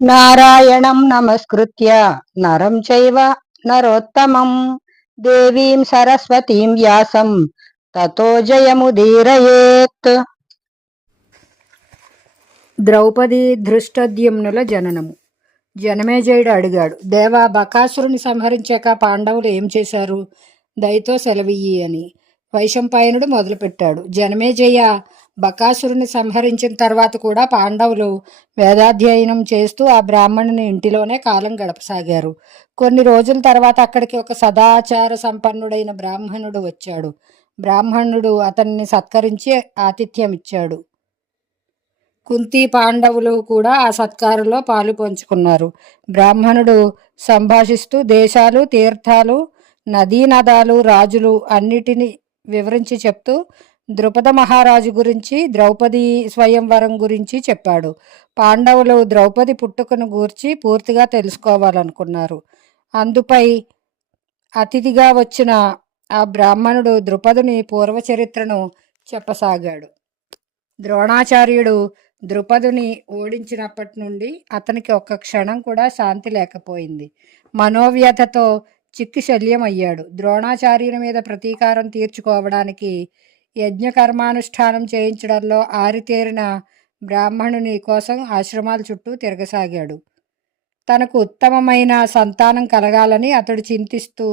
నారాయణం నమస్కృత్య నరం చైవ నరోత్తమం దేవీం సరస్వతీం వ్యాసం తతో జయముదీరయేత్. ద్రౌపది ధృష్టద్యుమ్నుల జననము. జనమేజయుడు అడిగాడు, దేవా, బకాసురుని సంహరించాక పాండవులు ఏం చేశారు? దయతో సెలవియ్యి అని వైశంపాయనుడు మొదలుపెట్టాడు. జనమేజయ, బకాసురుని సంహరించిన తర్వాత కూడా పాండవులు వేదాధ్యయనం చేస్తూ ఆ బ్రాహ్మణుని ఇంటిలోనే కాలం గడపసాగారు. కొన్ని రోజుల తర్వాత అక్కడికి ఒక సదాచార సంపన్నుడైన బ్రాహ్మణుడు వచ్చాడు. బ్రాహ్మణుడు అతన్ని సత్కరించి ఆతిథ్యం ఇచ్చాడు. కుంతి పాండవులు కూడా ఆ సత్కారంలో పాలు పంచుకున్నారు. బ్రాహ్మణుడు సంభాషిస్తూ దేశాలు, తీర్థాలు, నదీనదాలు, రాజులు అన్నిటినీ వివరించి చెప్తూ ద్రుపద మహారాజు గురించి, ద్రౌపది స్వయంవరం గురించి చెప్పాడు. పాండవులు ద్రౌపది పుట్టుకను గూర్చి పూర్తిగా తెలుసుకోవాలనుకున్నారు. అందుపై అతిథిగా వచ్చిన ఆ బ్రాహ్మణుడు ద్రుపదుని పూర్వచరిత్రను చెప్పసాగాడు. ద్రోణాచార్యుడు ద్రుపదుని ఓడించినప్పటి నుండి అతనికి ఒక్క క్షణం కూడా శాంతి లేకపోయింది. మనోవ్యధతో చిక్కి శల్యమయ్యాడు. ద్రోణాచార్యుని మీద ప్రతీకారం తీర్చుకోవడానికి యజ్ఞకర్మానుష్ఠానం చేయించడంలో ఆరితేరిన బ్రాహ్మణుని కోసం ఆశ్రమాల చుట్టూ తిరగసాగాడు. తనకు ఉత్తమమైన సంతానం కలగాలని అతడు చింతిస్తూ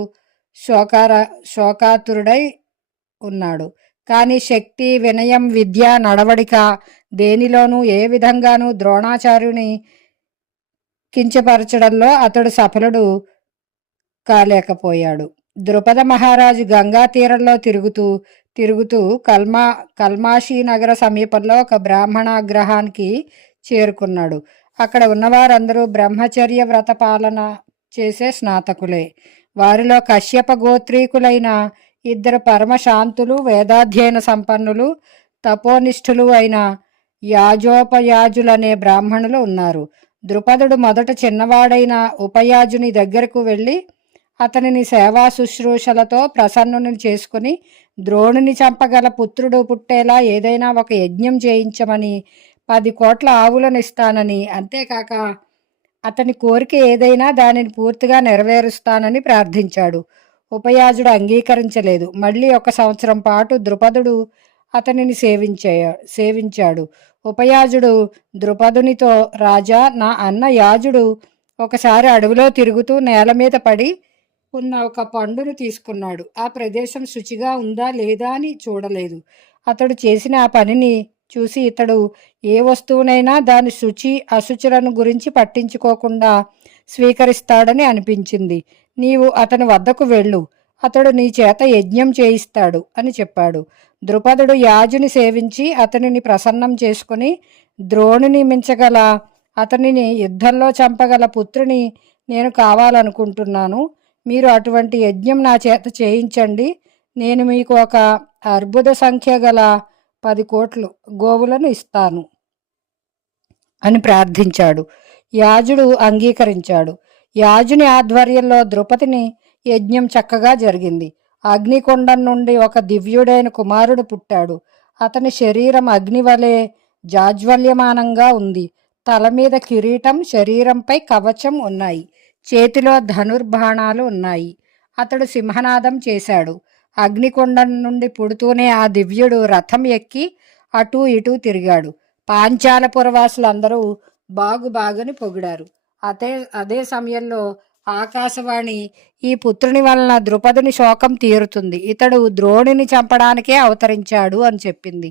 శోకాతురుడై ఉన్నాడు. కానీ శక్తి, వినయం, విద్య, నడవడిక దేనిలోనూ ఏ విధంగానూ ద్రోణాచార్యుని కించపరచడంలో అతడు సఫలుడు కాలేకపోయాడు. ద్రుపద మహారాజు గంగా తీరంలో తిరుగుతూ కల్మాషీ నగర సమీపంలో ఒక బ్రాహ్మణాగ్రహానికి చేరుకున్నాడు. అక్కడ ఉన్నవారందరూ బ్రహ్మచర్య వ్రత పాలన చేసే స్నాతకులే. వారిలో కశ్యప గోత్రీకులైన ఇద్దరు పరమశాంతులు, వేదాధ్యయన సంపన్నులు, తపోనిష్ఠులు అయిన యాజోపయాజులనే బ్రాహ్మణులు ఉన్నారు. ద్రుపదుడు మొదట చిన్నవాడైన ఉపయాజుని దగ్గరకు వెళ్ళి అతనిని సేవా శుశ్రూషలతో ప్రసన్నుని చేసుకుని ద్రోణుని చంపగల పుత్రుడు పుట్టేలా ఏదైనా ఒక యజ్ఞం చేయించమని, 10 కోట్ల ఆవులను ఇస్తానని, అంతేకాక అతని కోరిక ఏదైనా దానిని పూర్తిగా నెరవేరుస్తానని ప్రార్థించాడు. ఉపయాజుడు అంగీకరించలేదు. మళ్ళీ 1 సంవత్సరం పాటు ద్రుపదుడు అతనిని సేవించాడు. ఉపయాజుడు ద్రుపదునితో, రాజా, నా అన్న యాజుడు ఒకసారి అడవిలో తిరుగుతూ నేల మీద పడి ఉన్న ఒక పండును తీసుకున్నాడు. ఆ ప్రదేశం శుచిగా ఉందా లేదా అని చూడలేదు. అతడు చేసిన ఆ పనిని చూసి ఇతడు ఏ వస్తువునైనా దాని శుచి అశుచులను గురించి పట్టించుకోకుండా స్వీకరిస్తాడని అనిపించింది. నీవు అతని వద్దకు వెళ్ళు, అతడు నీ చేత యజ్ఞం చేయిస్తాడు అని చెప్పాడు. ద్రుపదుడు యాజుని సేవించి అతనిని ప్రసన్నం చేసుకుని, ద్రోణుని మించగల, అతనిని యుద్ధంలో చంపగల పుత్రుని నేను కావాలనుకుంటున్నాను. మీరు అటువంటి యజ్ఞం నా చేత చేయించండి. నేను మీకు ఒక అర్బుద సంఖ్య గల 10 కోట్లు గోవులను ఇస్తాను అని ప్రార్థించాడు. యాజుడు అంగీకరించాడు. యాజుని ఆధ్వర్యంలో ద్రుపదిని యజ్ఞం చక్కగా జరిగింది. అగ్నికొండం నుండి ఒక దివ్యుడైన కుమారుడు పుట్టాడు. అతని శరీరం అగ్నివలే జాజ్వల్యమానంగా ఉంది. తల మీద కిరీటం, శరీరంపై కవచం ఉన్నాయి. చేతిలో ధనుర్బాణాలు ఉన్నాయి. అతడు సింహనాదం చేశాడు. అగ్నికొండం నుండి పుడుతూనే ఆ దివ్యుడు రథం ఎక్కి అటూ ఇటూ తిరిగాడు. పాంచాల పురవాసులందరూ బాగుని పొగిడారు. అదే సమయంలో ఆకాశవాణి, ఈ పుత్రుని వలన ద్రుపదుని శోకం తీరుతుంది. ఇతడు ద్రోణుని చంపడానికే అవతరించాడు అని చెప్పింది.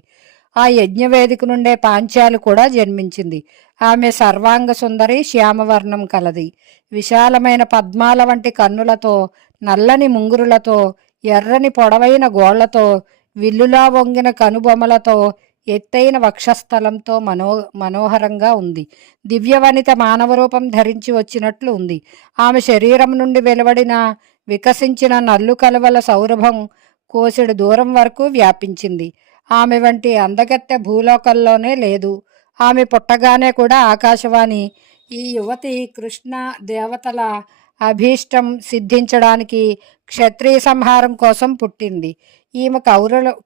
ఆ యజ్ఞవేదిక నుండే పాంచాలు కూడా జన్మించింది. ఆమె సర్వాంగ సుందరి, శ్యామవర్ణం కలది. విశాలమైన పద్మాల వంటి కన్నులతో, నల్లని ముంగురులతో, ఎర్రని పొడవైన గోళ్లతో, విల్లులా వంగిన కనుబొమలతో, ఎత్తైన వక్షస్థలంతో మనోహరంగా ఉంది. దివ్యవనిత మానవరూపం ధరించి వచ్చినట్లు ఉంది. ఆమె శరీరం నుండి వెలువడిన వికసించిన నల్లు కలువల సౌరభం కోసెడు దూరం వరకు వ్యాపించింది. ఆమె వంటి అందగత్తె భూలోకంలోనే లేదు. ఆమె పుట్టగానే కూడా ఆకాశవాణి, ఈ యువతి కృష్ణ దేవతల అభీష్టం సిద్ధించడానికి క్షత్రియ సంహారం కోసం పుట్టింది. ఈమె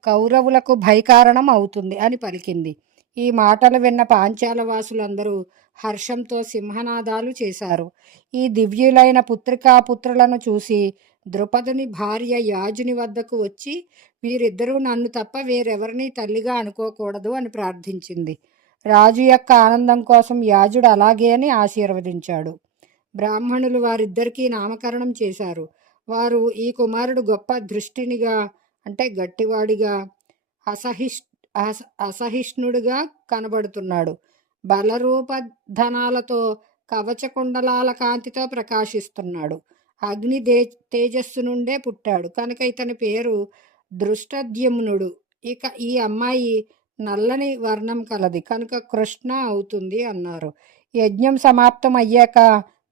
కౌరవులకు భయకారణం అవుతుంది అని పలికింది. ఈ మాటలు విన్న పాంచాల వాసులందరూ హర్షంతో సింహనాదాలు చేశారు. ఈ దివ్యులైన పుత్రికాపుత్రులను చూసి ద్రుపదుని భార్య యాజుని వద్దకు వచ్చి, మీరిద్దరూ నన్ను తప్ప వేరెవరినీ తల్లిగా అనుకోకూడదు అని ప్రార్థించింది. రాజు యొక్క ఆనందం కోసం యాజుడు అలాగే అని ఆశీర్వదించాడు. బ్రాహ్మణులు వారిద్దరికీ నామకరణం చేశారు. వారు, ఈ కుమారుడు గొప్ప దృష్టినిగా అంటే గట్టివాడిగా, అసహిష్ణుడిగా కనబడుతున్నాడు. బలరూపధనాలతో కవచకుండలాల కాంతితో ప్రకాశిస్తున్నాడు. అగ్ని తేజస్సు నుండే పుట్టాడు కనుక ఇతని పేరు దృష్టద్యుమ్నుడు. ఇక ఈ అమ్మాయి నల్లని వర్ణం కలది కనుక కృష్ణ అవుతుంది అన్నారు. యజ్ఞం సమాప్తం అయ్యాక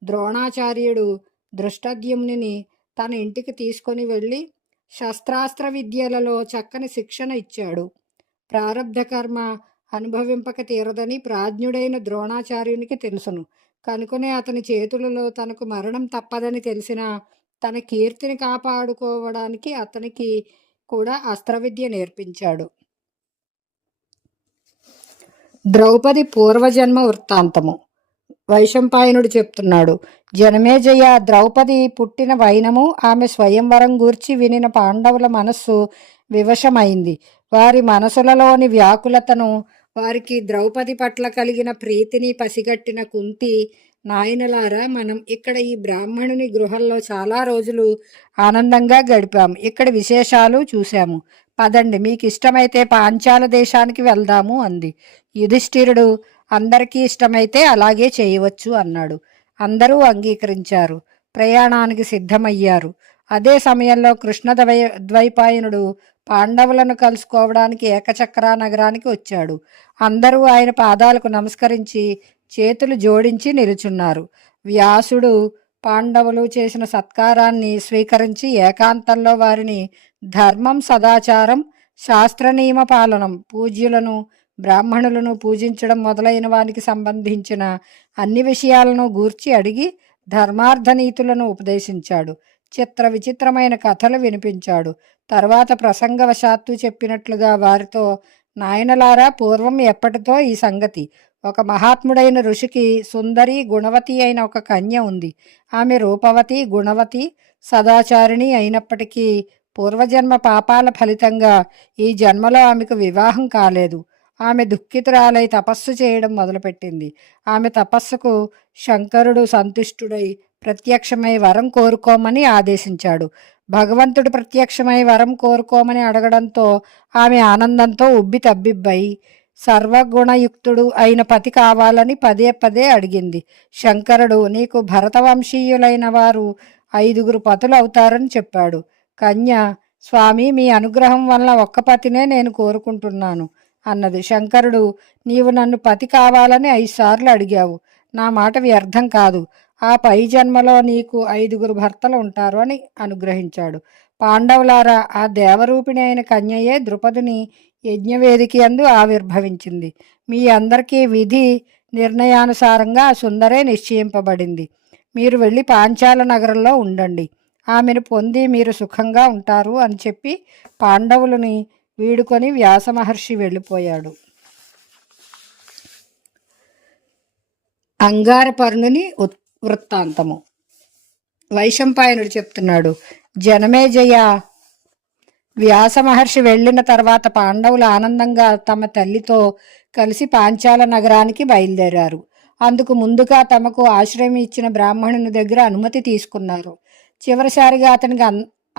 ద్రోణాచార్యుడు దృష్టద్యుమ్ని తన ఇంటికి తీసుకొని వెళ్ళి శస్త్రాస్త్ర విద్యలలో చక్కని శిక్షణ ఇచ్చాడు. ప్రారబ్ధ కర్మ అనుభవింపక తీరదని ప్రాజ్ఞుడైన ద్రోణాచార్యునికి తెలుసును కనుకనే అతని చేతులలో తనకు మరణం తప్పదని తెలిసినా తన కీర్తిని కాపాడుకోవడానికి అతనికి కూడా అస్త్రవిద్య నేర్పించాడు. ద్రౌపది పూర్వజన్మ వృత్తాంతము. వైశంపాయనుడు చెప్తున్నాడు. జనమేజయ, ద్రౌపది పుట్టిన వైనము, ఆమె స్వయంవరం గూర్చి వినిన పాండవుల మనస్సు వివశమైంది. వారి మనసులలోని వ్యాకులతను, వారికి ద్రౌపది పట్ల కలిగిన ప్రీతిని పసిగట్టిన కుంతి, నాయనలారా, మనం ఇక్కడ ఈ బ్రాహ్మణుని గృహంలో చాలా రోజులు ఆనందంగా గడిపాం. ఇక్కడ విశేషాలు చూశాము. పదండి, మీకు ఇష్టమైతే పాంచాల దేశానికి వెళ్దాము అంది. యుధిష్ఠిరుడు, అందరికీ ఇష్టమైతే అలాగే చేయవచ్చు అన్నాడు. అందరూ అంగీకరించారు. ప్రయాణానికి సిద్ధమయ్యారు. అదే సమయంలో కృష్ణద్వైపాయనుడు పాండవులను కలుసుకోవడానికి ఏకచక్రా నగరానికి వచ్చాడు. అందరూ ఆయన పాదాలకు నమస్కరించి చేతులు జోడించి నిలుచున్నారు. వ్యాసుడు పాండవులు చేసిన సత్కారాన్ని స్వీకరించి ఏకాంతంలో వారిని ధర్మం, సదాచారం, శాస్త్రనియమ పాలనం, పూజ్యులను బ్రాహ్మణులను పూజించడం మొదలైన వానికి సంబంధించిన అన్ని విషయాలను గూర్చి అడిగి ధర్మార్థనీతులను ఉపదేశించాడు. చిత్ర విచిత్రమైన కథలు వినిపించాడు. తర్వాత ప్రసంగవశాత్తు చెప్పినట్లుగా వారితో, నాయనలారా, పూర్వం ఎప్పటితో ఈ సంగతి. ఒక మహాత్ముడైన ఋషికి సుందరి గుణవతి అయిన ఒక కన్య ఉంది. ఆమె రూపవతి, గుణవతి, సదాచారిణి అయినప్పటికీ పూర్వజన్మ పాపాల ఫలితంగా ఈ జన్మలో ఆమెకు వివాహం కాలేదు. ఆమె దుఃఖితురాలై తపస్సు చేయడం మొదలుపెట్టింది. ఆమె తపస్సుకు శంకరుడు సంతుష్టుడై ప్రత్యక్షమై వరం కోరుకోమని ఆదేశించాడు. భగవంతుడు ప్రత్యక్షమై వరం కోరుకోమని అడగడంతో ఆమె ఆనందంతో ఉబ్బి తబ్బిబ్బై సర్వగుణయుక్తుడు అయిన పతి కావాలని పదే పదే అడిగింది. శంకరుడు, నీకు భరతవంశీయులైన వారు 5 పతులు అవుతారని చెప్పాడు. కన్య, స్వామి, మీ అనుగ్రహం వల్ల ఒక్క పతినే నేను కోరుకుంటున్నాను అన్నది. శంకరుడు, నీవు నన్ను పతి కావాలని 5 సార్లు అడిగావు. నా మాట వ్యర్థం కాదు. ఆ పై జన్మలో నీకు 5 భర్తలు ఉంటారు అని అనుగ్రహించాడు. పాండవులారా, ఆ దేవరూపిణి అయిన కన్యయే ద్రుపదుని యజ్ఞవేదికి యందు ఆవిర్భవించింది. మీ అందరికీ విధి నిర్ణయానుసారంగా ఆ సుందరే నిశ్చయింపబడింది. మీరు వెళ్ళి పాంచాల నగరంలో ఉండండి. ఆమెను పొంది మీరు సుఖంగా ఉంటారు అని చెప్పి పాండవులని వీడుకొని వ్యాసమహర్షి వెళ్ళిపోయాడు. అంగారపర్ణుని వృత్తాంతము. వైశంపాయనుడు చెప్తున్నాడు. జనమేజయ, వ్యాసమహర్షి వెళ్ళిన తర్వాత పాండవులు ఆనందంగా తమ తల్లితో కలిసి పాంచాల నగరానికి బయలుదేరారు. అందుకు ముందుగా తమకు ఆశ్రయం ఇచ్చిన బ్రాహ్మణుని దగ్గర అనుమతి తీసుకున్నారు. చివరిసారిగా అతనికి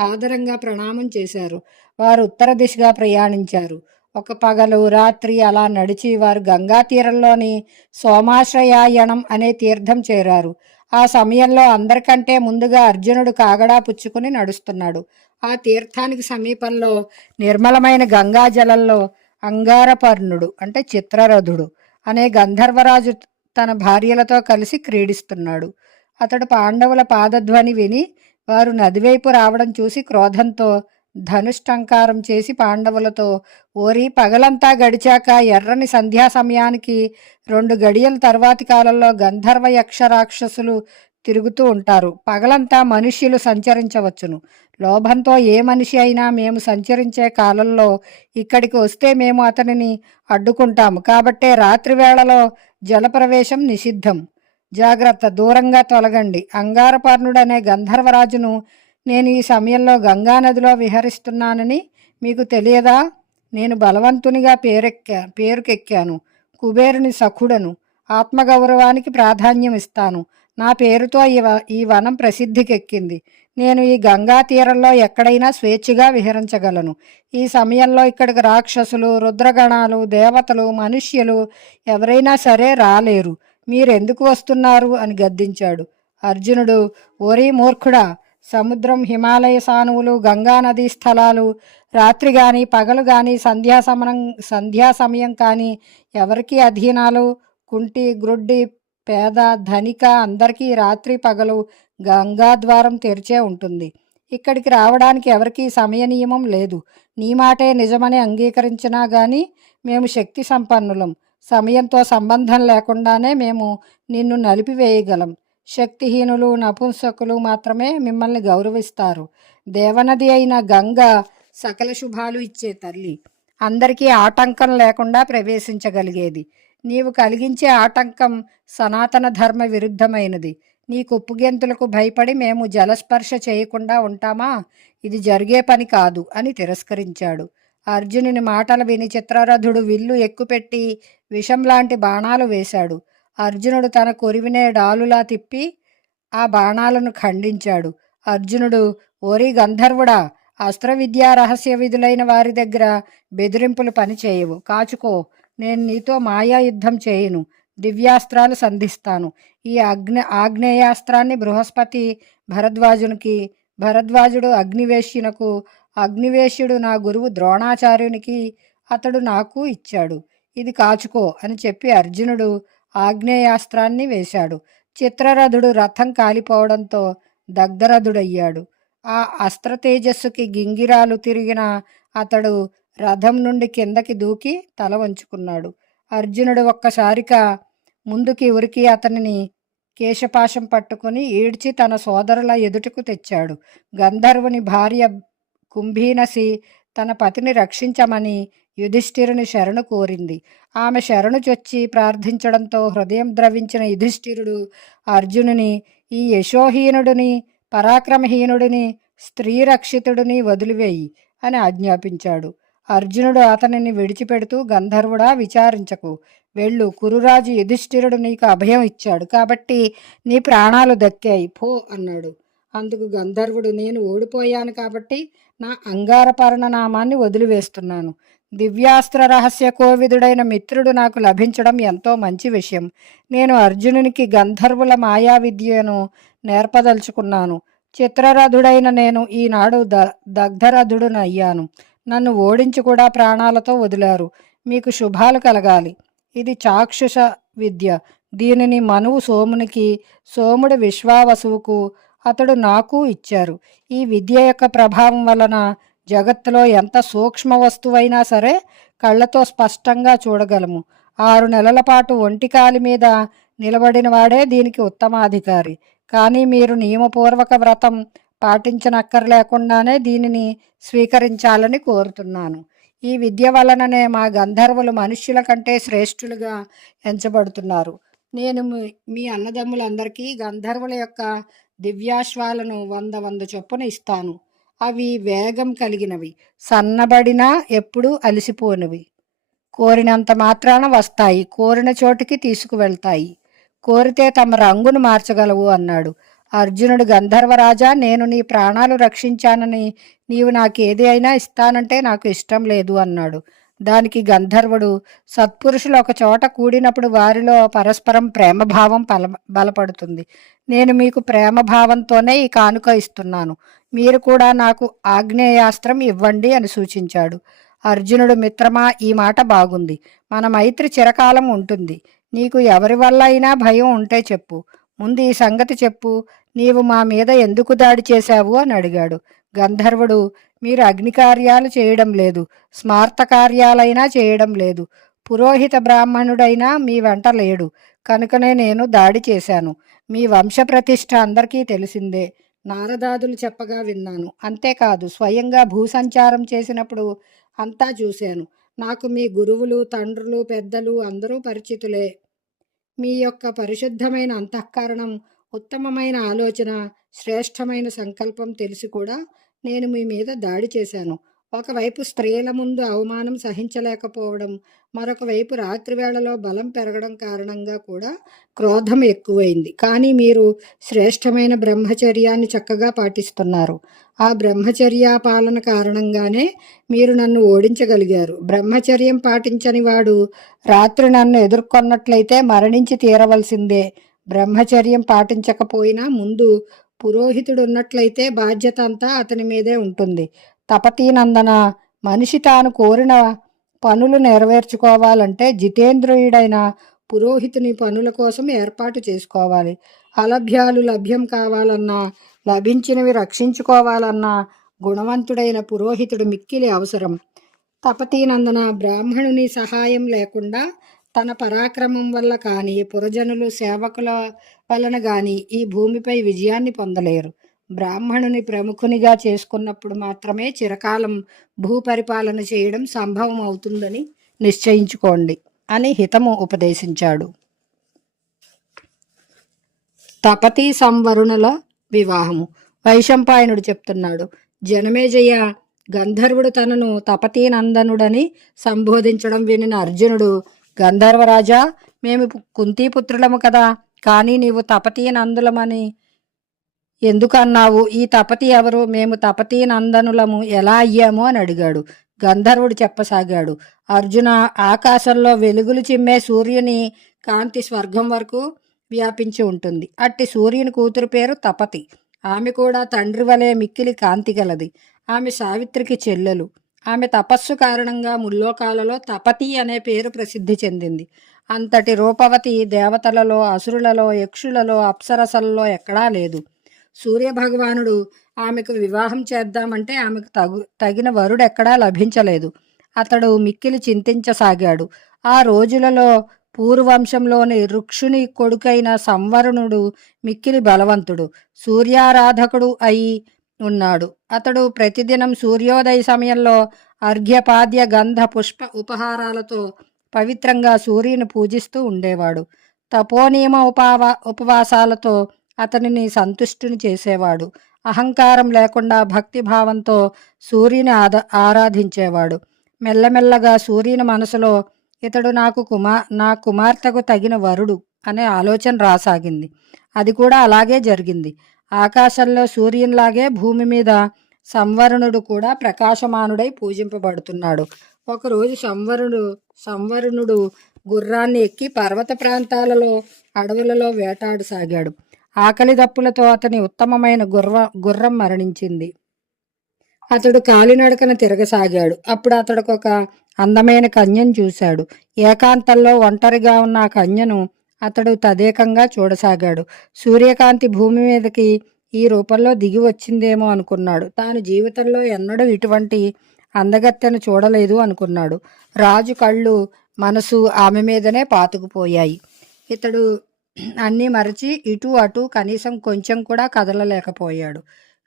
ఆదరంగా ప్రణామం చేశారు. వారు ఉత్తర దిశగా ప్రయాణించారు. ఒక పగలు రాత్రి అలా నడిచి వారు గంగా తీరంలోని సోమాశ్రయాయణం అనే తీర్థం చేరారు. ఆ సమయంలో అందరికంటే ముందుగా అర్జునుడు కాగడా పుచ్చుకుని నడుస్తున్నాడు. ఆ తీర్థానికి సమీపంలో నిర్మలమైన గంగా జలంలో అంగారపర్ణుడు అంటే చిత్రరథుడు అనే గంధర్వరాజు తన భార్యలతో కలిసి క్రీడిస్తున్నాడు. అతడు పాండవుల పాదధ్వని విని వారు నదివైపు రావడం చూసి క్రోధంతో ధనుష్టంకారం చేసి పాండవులతో, ఓరి, పగలంతా గడిచాక ఎర్రని సంధ్యా సమయానికి 2 గడియల తర్వాతి కాలంలో గంధర్వ యక్ష రాక్షసులు తిరుగుతూ ఉంటారు. పగలంతా మనుష్యులు సంచరించవచ్చును. లోభంతో ఏ మనిషి అయినా మేము సంచరించే కాలంలో ఇక్కడికి వస్తే మేము అతనిని అడ్డుకుంటాము. కాబట్టే రాత్రి వేళలో జలప్రవేశం నిషిద్ధం. జాగ్రత్త, దూరంగా తొలగండి. అంగారపర్ణుడనే గంధర్వరాజును నేను ఈ సమయంలో గంగానదిలో విహరిస్తున్నానని మీకు తెలియదా? నేను బలవంతునిగా పేరుకెక్కాను. కుబేరుని సఖుడను. ఆత్మగౌరవానికి ప్రాధాన్యం ఇస్తాను. నా పేరుతో ఈ వనం ప్రసిద్ధికెక్కింది. నేను ఈ గంగా తీరంలో ఎక్కడైనా స్వేచ్ఛగా విహరించగలను. ఈ సమయంలో ఇక్కడికి రాక్షసులు, రుద్రగణాలు, దేవతలు, మనుష్యులు ఎవరైనా సరే రాలేరు. మీరెందుకు వస్తున్నారు అని గద్దించాడు. అర్జునుడు, ఓరీ మూర్ఖుడా, సముద్రం, హిమాలయ సానువులు, గంగా నదీ స్థలాలు, రాత్రి కానీ పగలు కానీ సంధ్యా సమయం కానీ ఎవరికి అధీనాలు? కుంటి, గ్రుడ్డి, పేద, ధనిక అందరికీ రాత్రి పగలు గంగా ద్వారం తెరిచే ఉంటుంది. ఇక్కడికి రావడానికి ఎవరికీ సమయ నియమం లేదు. నీ మాటే నిజమని అంగీకరించినా గాని మేము శక్తి సంపన్నులం. సమయంతో సంబంధం లేకుండానే మేము నిన్ను నలిపివేయగలం. శక్తిహీనులు, నపుంసకులు మాత్రమే మిమ్మల్ని గౌరవిస్తారు. దేవనది అయిన గంగ సకల శుభాలు ఇచ్చే తల్లి. అందరికీ ఆటంకం లేకుండా ప్రవేశించగలిగేది. నీవు కలిగించే ఆటంకం సనాతన ధర్మ విరుద్ధమైనది. నీ కుప్పుగెంతులకు భయపడి మేము జలస్పర్శ చేయకుండా ఉంటామా? ఇది జరిగే పని కాదు అని తిరస్కరించాడు. అర్జునుని మాటలు విని చిత్రరథుడు విల్లు ఎక్కుపెట్టి విషం లాంటి బాణాలు వేశాడు. అర్జునుడు తన కొరివినే డాలులా తిప్పి ఆ బాణాలను ఖండించాడు. అర్జునుడు, ఓరి గంధర్వుడా, అస్త్ర విద్యా రహస్య విధులైన వారి దగ్గర బెదిరింపులు పని చేయవు. కాచుకో, నేను నీతో మాయా యుద్ధం చేయను. దివ్యాస్త్రాలు సంధిస్తాను. ఈ ఆగ్నేయాస్త్రాన్ని బృహస్పతి భరద్వాజునికి, భరద్వాజుడు అగ్నివేశ్యునకు, అగ్నివేశ్యుడు నా గురువు ద్రోణాచార్యునికి, అతడు నాకు ఇచ్చాడు. ఇది కాచుకో అని చెప్పి అర్జునుడు ఆగ్నేయాస్త్రాన్ని వేశాడు. చిత్రరథుడు రథం కాలిపోవడంతో దగ్ధరథుడయ్యాడు. ఆ అస్త్ర తేజస్సుకి గింగిరాలు తిరిగిన అతడు రథం నుండి కిందకి దూకి తల వంచుకున్నాడు. అర్జునుడు ఒక్కసారిగా ముందుకి ఉరికి అతనిని కేశపాశం పట్టుకుని ఈడ్చి తన సోదరుల ఎదుటకు తెచ్చాడు. గంధర్వుని భార్య కుంభీనసి తన పతిని రక్షించమని యుధిష్ఠిరుని శరణు కోరింది. ఆమె శరణు చొచ్చి ప్రార్థించడంతో హృదయం ద్రవించిన యుధిష్ఠిరుడు అర్జునుని, ఈ యశోహీనుడిని, పరాక్రమహీనుడిని, స్త్రీ రక్షితుడిని వదిలివేయి అని ఆజ్ఞాపించాడు. అర్జునుడు అతనిని విడిచిపెడుతూ, గంధర్వుడా, విచారించకు, వెళ్ళు. కురురాజు యుధిష్ఠిరుడు నీకు అభయం ఇచ్చాడు కాబట్టి నీ ప్రాణాలు దక్కాయి, పో అన్నాడు. అందుకు గంధర్వుడు, నేను ఓడిపోయాను కాబట్టి నా అంగారపర్ణ నామాన్ని వదిలివేస్తున్నాను. దివ్యాస్త్ర రహస్య కోవిదుడైన మిత్రుడు నాకు లభించడం ఎంతో మంచి విషయం. నేను అర్జునునికి గంధర్వుల మాయా విద్యను నేర్పదలుచుకున్నాను. చిత్రరథుడైన నేను ఈనాడు దగ్ధరథుడునయ్యాను. నన్ను ఓడించి కూడా ప్రాణాలతో వదిలారు. మీకు శుభాలు కలగాలి. ఇది చాక్షుష విద్య. దీనిని మనువు సోమునికి, సోముడు విశ్వావసువుకు, అతడు నాకు ఇచ్చారు. ఈ విద్య యొక్క ప్రభావం వలన జగత్తులో ఎంత సూక్ష్మ వస్తువైనా సరే కళ్ళతో స్పష్టంగా చూడగలము. 6 నెలల పాటు ఒంటికాలి మీద నిలబడిన వాడే దీనికి ఉత్తమాధికారి. కానీ మీరు నియమపూర్వక వ్రతం పాటించనక్కర్లేకుండానే దీనిని స్వీకరించాలని కోరుతున్నాను. ఈ విద్య వలననే మా గంధర్వులు మనుష్యుల కంటే శ్రేష్ఠులుగా ఎంచబడుతున్నారు. నేను మీ అన్నదమ్ములందరికీ గంధర్వుల యొక్క దివ్యాశ్వాలను 100 చొప్పున ఇస్తాను. అవి వేగం కలిగినవి, సన్నబడినా ఎప్పుడూ అలసిపోనివి. కోరినంత మాత్రాన వస్తాయి, కోరిన చోటికి తీసుకువెళ్తాయి. కోరితే తమ రంగును మార్చగలవు అన్నాడు. అర్జునుడు, గంధర్వరాజా, నేను నీ ప్రాణాలు రక్షించానని నీవు నాకేది అయినా ఇస్తానంటే నాకు ఇష్టం లేదు అన్నాడు. దానికి గంధర్వుడు, సత్పురుషులు ఒక చోట కూడినప్పుడు వారిలో పరస్పరం ప్రేమభావం బలపడుతుంది. నేను మీకు ప్రేమభావంతోనే ఈ కానుక ఇస్తున్నాను. మీరు కూడా నాకు ఆగ్నేయాస్త్రం ఇవ్వండి అని సూచించాడు. అర్జునుడు, మిత్రమా, ఈ మాట బాగుంది. మన మైత్రి చిరకాలం ఉంటుంది. నీకు ఎవరి వల్ల అయినా భయం ఉంటే చెప్పు. ముందు ఈ సంగతి చెప్పు. నీవు మా మీద ఎందుకు దాడి చేశావు అని అడిగాడు. గంధర్వుడు, మీరు అగ్నికార్యాలు చేయడం లేదు, స్మార్త కార్యాలైనా చేయడం లేదు. పురోహిత బ్రాహ్మణుడైనా మీ వెంట లేడు. కనుకనే నేను దాడి చేశాను. మీ వంశప్రతిష్ఠ అందరికీ తెలిసిందే. నారదాదులు చెప్పగా విన్నాను. అంతేకాదు స్వయంగా భూసంచారం చేసినప్పుడు అంతా చూశాను. నాకు మీ గురువులు, తండ్రులు, పెద్దలు అందరూ పరిచితులే. మీ యొక్క పరిశుద్ధమైన అంతఃకరణం, ఉత్తమమైన ఆలోచన, శ్రేష్టమైన సంకల్పం తెలిసి కూడా నేను మీ మీద దాడి చేశాను. ఒకవైపు స్త్రీల ముందు అవమానం సహించలేకపోవడం, మరొక వైపు రాత్రివేళలో బలం పెరగడం కారణంగా కూడా క్రోధం ఎక్కువైంది. కానీ మీరు శ్రేష్టమైన బ్రహ్మచర్యాన్ని చక్కగా పాటిస్తున్నారు. ఆ బ్రహ్మచర్య పాలన కారణంగానే మీరు నన్ను ఓడించగలిగారు. బ్రహ్మచర్యం పాటించని వాడు రాత్రి నన్ను ఎదుర్కొన్నట్లయితే మరణించి తీరవలసిందే. బ్రహ్మచర్యం పాటించకపోయినా ముందు పురోహితుడు ఉన్నట్లయితే బాధ్యత అంతా అతని మీదే ఉంటుంది. తపతీనందన, మనిషి తాను కోరిన పనులు నెరవేర్చుకోవాలంటే జితేంద్రియుడైన పురోహితుని పనుల కోసం ఏర్పాటు చేసుకోవాలి. అలభ్యాలు లభ్యం కావాలన్నా, లభించినవి రక్షించుకోవాలన్నా గుణవంతుడైన పురోహితుడు మిక్కిలి అవసరం. తపతీనందన, బ్రాహ్మణుని సహాయం లేకుండా తన పరాక్రమం వల్ల కానీ, పురజనులు సేవకుల వలన కానీ ఈ భూమిపై విజయాన్ని పొందలేరు. బ్రాహ్మణుని ప్రముఖునిగా చేసుకున్నప్పుడు మాత్రమే చిరకాలం భూపరిపాలన చేయడం సంభవం అవుతుందని నిశ్చయించుకోండి అని హితము ఉపదేశించాడు. తపతీ సంవరుణుల వివాహము. వైశంపాయనుడు చెప్తున్నాడు. జనమేజయ, గంధర్వుడు తనను తపతీనందనుడని సంబోధించడం వినిన అర్జునుడు, గంధర్వరాజా, మేము కుంతీపుత్రులము కదా, కానీ నీవు తపతీనందులమని ఎందుకన్నావు? ఈ తపతి ఎవరు? మేము తపతీనందనులము ఎలా అయ్యాము అని అడిగాడు. గంధర్వుడు చెప్పసాగాడు. అర్జున, ఆకాశంలో వెలుగులు చిమ్మే సూర్యుని కాంతి స్వర్గం వరకు వ్యాపించి ఉంటుంది. అట్టి సూర్యుని కూతురు పేరు తపతి. ఆమె కూడా తండ్రి వలె మిక్కిలి కాంతి గలది. ఆమె సావిత్రికి చెల్లెలు. ఆమె తపస్సు కారణంగా ముల్లోకాలలో తపతి అనే పేరు ప్రసిద్ధి చెందింది. అంతటి రూపవతి దేవతలలో, అసురులలో, యక్షులలో, అప్సరసలలో ఎక్కడా లేదు. సూర్యభగవానుడు ఆమెకు వివాహం చేద్దామంటే ఆమెకు తగిన వరుడెక్కడా లభించలేదు. అతడు మిక్కిలి చింతించసాగాడు. ఆ రోజులలో పూర్వంశంలోని రుక్షుని కొడుకైన సంవరుణుడు మిక్కిలి బలవంతుడు, సూర్యారాధకుడు అయి ఉన్నాడు. అతడు ప్రతిదినం సూర్యోదయ సమయంలో అర్ఘ్యపాద్య గంధ పుష్ప ఉపహారాలతో పవిత్రంగా సూర్యుని పూజిస్తూ ఉండేవాడు. తపోనియమ ఉపవాసాలతో అతనిని సంతుష్టుని చేసేవాడు. అహంకారం లేకుండా భక్తిభావంతో సూర్యుని ఆరాధించేవాడు. మెల్లమెల్లగా సూర్యుని మనసులో ఇతడు నా కుమార్తెకు తగిన వరుడు అనే ఆలోచన రాసాగింది. అది కూడా అలాగే జరిగింది. ఆకాశంలో సూర్యునిలాగే భూమి మీద సంవరుణుడు కూడా ప్రకాశమానుడై పూజింపబడుతున్నాడు. ఒకరోజు సంవరుణుడు గుర్రాన్ని ఎక్కి పర్వత ప్రాంతాలలో, అడవులలో వేటాడసాగాడు. ఆకలి దప్పులతో అతని ఉత్తమమైన గుర్రం మరణించింది. అతడు కాలినడకన తిరగసాగాడు. అప్పుడు అతడికి ఒక అందమైన కన్యను చూశాడు. ఏకాంతంలో ఒంటరిగా ఉన్న ఆ కన్యను అతడు తదేకంగా చూడసాగాడు. సూర్యకాంతి భూమి మీదకి ఈ రూపంలో దిగి వచ్చిందేమో అనుకున్నాడు. తాను జీవితంలో ఎన్నడూ ఇటువంటి అందగత్తెను చూడలేదు అనుకున్నాడు. రాజు కళ్ళు, మనసు ఆమె మీదనే పాతుకుపోయాయి. ఇతడు అన్నీ మరచి ఇటు అటు కనీసం కొంచెం కూడా కదలలేకపోయాడు.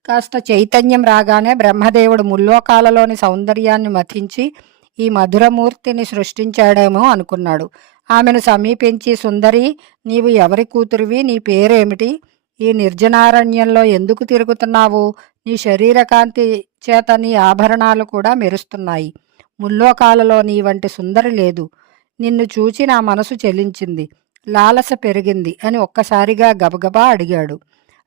కాస్త చైతన్యం రాగానే బ్రహ్మదేవుడు ముల్లోకాలలోని సౌందర్యాన్ని మథించి ఈ మధురమూర్తిని సృష్టించాడేమో అనుకున్నాడు. ఆమెను సమీపించి, సుందరి, నీవు ఎవరి కూతురివి? నీ పేరేమిటి? ఈ నిర్జనారణ్యంలో ఎందుకు తిరుగుతున్నావు? నీ శరీరకాంతి చేత నీ ఆభరణాలు కూడా మెరుస్తున్నాయి. ముల్లోకాలలో నీ వంటి సుందరి లేదు. నిన్ను చూచి నా మనసు చెలించింది, లాలస పెరిగింది అని ఒక్కసారిగా గబగబా అడిగాడు.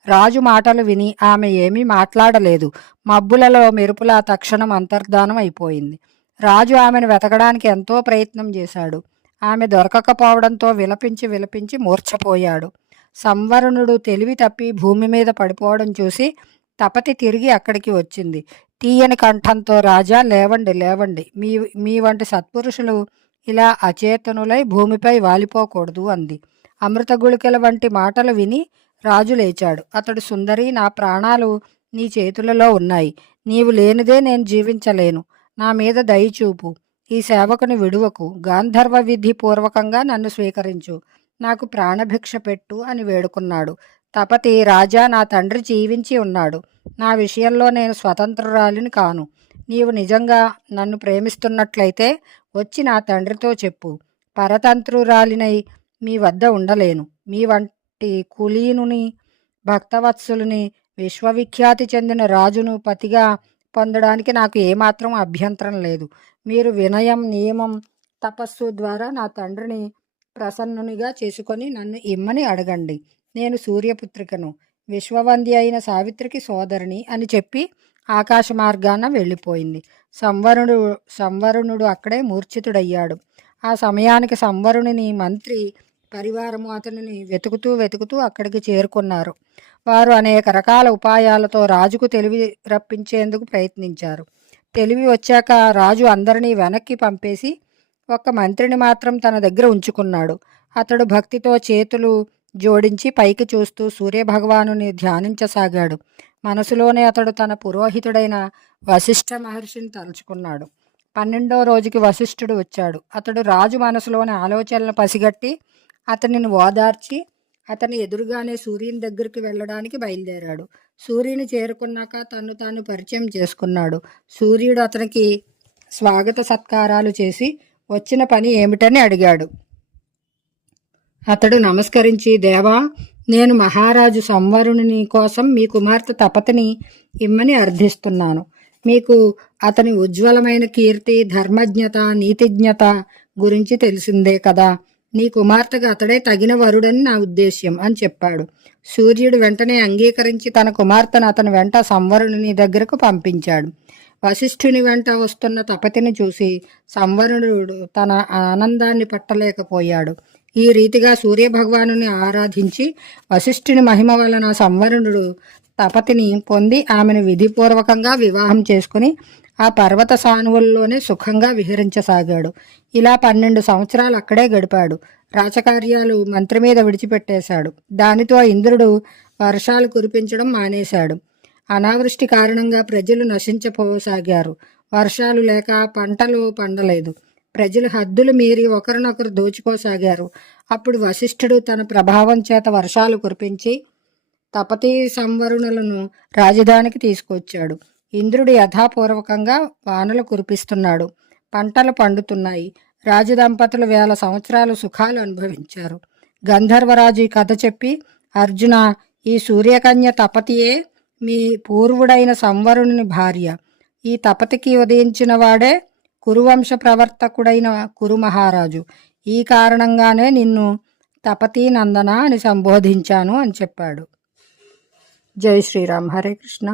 రాజు మాటలు విని ఆమె ఏమీ మాట్లాడలేదు. మబ్బులలో మెరుపులా తక్షణం అంతర్ధానం అయిపోయింది. రాజు ఆమెను వెతకడానికి ఎంతో ప్రయత్నం చేశాడు. ఆమె దొరకకపోవడంతో విలపించి మూర్ఛపోయాడు. సంవరుణుడు తెలివి తప్పి భూమి మీద పడిపోవడం చూసి తపతి తిరిగి అక్కడికి వచ్చింది. తీయని కంఠంతో, రాజా, లేవండి లేవండి, మీ వంటి సత్పురుషులు ఇలా అచేతనులై భూమిపై వాలిపోకూడదు అంది. అమృత గుళికల వంటి మాటలు విని రాజు లేచాడు. అతడు, సుందరి, నా ప్రాణాలు నీ చేతులలో ఉన్నాయి. నీవు లేనిదే నేను జీవించలేను. నా మీద దయచూపు. ఈ సేవకుని విడువకు. గాంధర్వ విధి పూర్వకంగా నన్ను స్వీకరించు. నాకు ప్రాణభిక్ష పెట్టు అని వేడుకున్నాడు. తపతి, రాజా, నా తండ్రి జీవించి ఉన్నాడు. నా విషయంలో నేను స్వతంత్రురాలిని కాను. నీవు నిజంగా నన్ను ప్రేమిస్తున్నట్లయితే వచ్చి నా తండ్రితో చెప్పు. పరతంత్రురాలినై మీ వద్ద ఉండలేను. మీ వంటి కులీనుని, భక్తవత్సలుని, విశ్వవిఖ్యాతి చెందిన రాజును పతిగా పొందడానికి నాకు ఏమాత్రం అభ్యంతరం లేదు. మీరు వినయం, నియమం, తపస్సు ద్వారా నా తండ్రిని ప్రసన్నునిగా చేసుకొని నన్ను ఇమ్మని అడగండి. నేను సూర్యపుత్రికను, విశ్వవంది అయిన సావిత్రికి సోదరిని అని చెప్పి ఆకాశ మార్గాన వెళ్ళిపోయింది. సంవరుణుడు అక్కడే మూర్ఛితుడయ్యాడు. ఆ సమయానికి సంవరుణుని మంత్రి పరివారము అతనిని వెతుకుతూ అక్కడికి చేరుకున్నారు. వారు అనేక రకాల ఉపాయాలతో రాజుకు తెలివి రప్పించేందుకు ప్రయత్నించారు. తెలివి వచ్చాక రాజు అందరినీ వెనక్కి పంపేసి ఒక్క మంత్రిని మాత్రం తన దగ్గర ఉంచుకున్నాడు. అతడు భక్తితో చేతులు జోడించి పైకి చూస్తూ సూర్యభగవానుని ధ్యానించసాగాడు. మనసులోనే అతడు తన పురోహితుడైన వశిష్ఠ మహర్షిని తలుచుకున్నాడు. 12వ రోజుకి వశిష్ఠుడు వచ్చాడు. అతడు రాజు మనసులోని ఆలోచనలను పసిగట్టి అతనిని ఓదార్చి అతని ఎదురుగానే సూర్యుని దగ్గరికి వెళ్ళడానికి బయలుదేరాడు. సూర్యుని చేరుకున్నాక తను తాను పరిచయం చేసుకున్నాడు. సూర్యుడు అతనికి స్వాగత సత్కారాలు చేసి వచ్చిన పని ఏమిటని అడిగాడు. అతడు నమస్కరించి, దేవా, నేను మహారాజు సంవరుణుని కోసం మీ కుమార్తె తపతిని ఇమ్మని అర్థిస్తున్నాను. మీకు అతని ఉజ్వలమైన కీర్తి, ధర్మజ్ఞత, నీతిజ్ఞత గురించి తెలిసిందే కదా. నీ కుమార్తెగా అతడే తగిన వరుడని నా ఉద్దేశ్యం అని చెప్పాడు. సూర్యుడు వెంటనే అంగీకరించి తన కుమార్తెను అతని వెంట సంవరుణుని దగ్గరకు పంపించాడు. వశిష్ఠుని వెంట వస్తున్న తపతిని చూసి సంవరుణుడు తన ఆనందాన్ని పట్టలేకపోయాడు. ఈ రీతిగా సూర్యభగవానుని ఆరాధించి వశిష్ఠుని మహిమ వలన సంవరుణుడు తపతిని పొంది ఆమెను విధిపూర్వకంగా వివాహం చేసుకుని ఆ పర్వత సానువుల్లోనే సుఖంగా విహరించసాగాడు. ఇలా 12 సంవత్సరాలు అక్కడే గడిపాడు. రాజకార్యాలు మంత్రి మీద విడిచిపెట్టేశాడు. దానితో ఇంద్రుడు వర్షాలు కురిపించడం మానేశాడు. అనావృష్టి కారణంగా ప్రజలు నశించపోసాగారు. వర్షాలు లేక పంటలు పండలేదు. ప్రజలు హద్దులు మీరి ఒకరినొకరు దోచుకోసాగారు. అప్పుడు వశిష్ఠుడు తన ప్రభావం చేత వర్షాలు కురిపించి తపతి సంవరుణులను రాజధానికి తీసుకొచ్చాడు. ఇంద్రుడు యథాపూర్వకంగా వానలు కురిపిస్తున్నాడు. పంటలు పండుతున్నాయి. రాజదంపతులు 1000 సంవత్సరాలు సుఖాలు అనుభవించారు. గంధర్వరాజు ఈ కథ చెప్పి, అర్జున, ఈ సూర్యకన్య తపతియే మీ పూర్వుడైన సంవరుణుని భార్య. ఈ తపతికి ఉదయించిన వాడే కురువంశ ప్రవర్తకుడైన కురు మహారాజు. ఈ కారణంగానే నిన్ను తపతీ నందన అని సంబోధించాను అని చెప్పాడు. జై శ్రీరామ్. హరే కృష్ణ.